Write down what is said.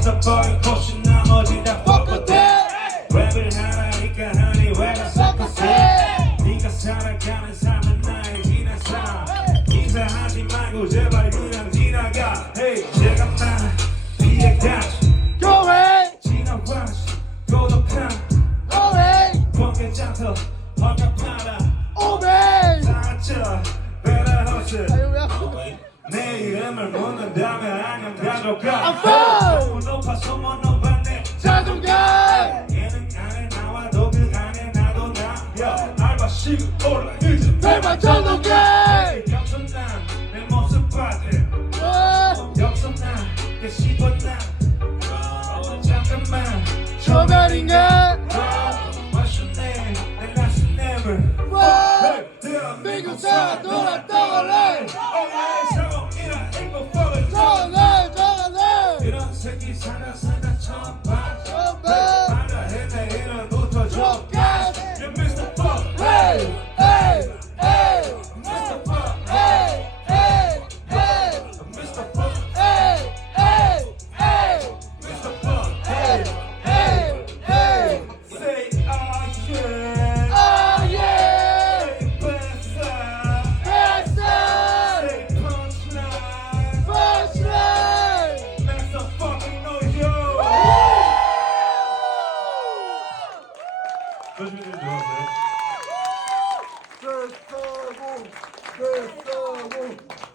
있어버린 혹시 나머지 다. 뻣뻣해 랩을 하라니까 하니 왜나 섞었해 네가 살아가는 삶은 나의 지난 삶 인사하지 말고 제발 내 이름을 묻는다면 안녕 가져가 아빠! 너무 높아서 못 넘어봤네 자동차 예능 안에 나와도 그 안에 나도 나야 알바시고 올라 이제 대박 자동차 여기서 난내 모습 봤대. 여기서 난내 씹어 난. 어, 잠깐만. 초면인가? 마셔내 내 last never. 와! 대한민국 미국 사 돌아 떠올래 살아 살아 처음 봐 조심히 좀 들어가세요. 됐다고 됐다고